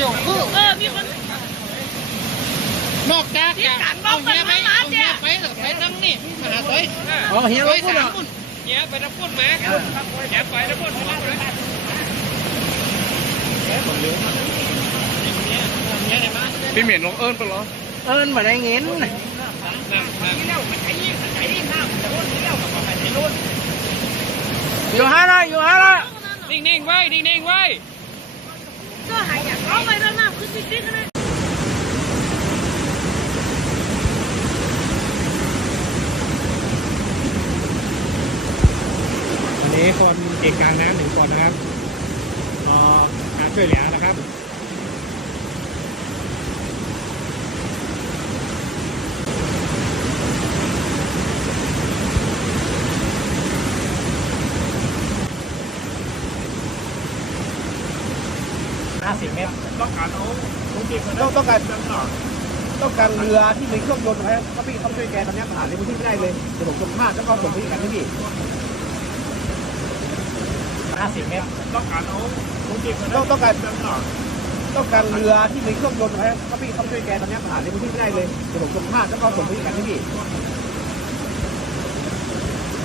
ที่ยวคือเออมีคนนอกจากจะเอาเฮียไปเอาเฮียไปไปตั้งนี่มหาสวยอ๋อเฮียไปรู้พูดสามคนเหี้ยไปน้ำพุ่นมาเหี้ยไปน้ำพุ่นมาเลยพี่เหมียนลงเอิญไปเหรอเอิญมาได้เงินอยู่ห้าละอยอยู่ห้าละนิ่งๆไว้นิ่งๆไว้ก็หาย วันนี้คนเอกกลางน้ำหนึ่งคนนะครับรอการช่วยเหลือนะครับ 50เมตรต้องต้องการต้องการเรือที่มีเครื่องยนต์นะครับเขาพี่เขาช่วยแกตอนนี้ผ่านในพื้นที่ไม่ได้เลยเดี๋ยวผมส่งภาพแล้วก็ส่งไปอีกกันที่พี่50เมตรต้องต้องการต้องการเรือที่มีเครื่องยนต์นะครับเขาพี่เขาช่วยแกตอนนี้ผ่านในพื้นที่ไม่ได้เลยเดี๋ยวผมส่งภาพแล้วก็ส่งไปอีกกันที่พี่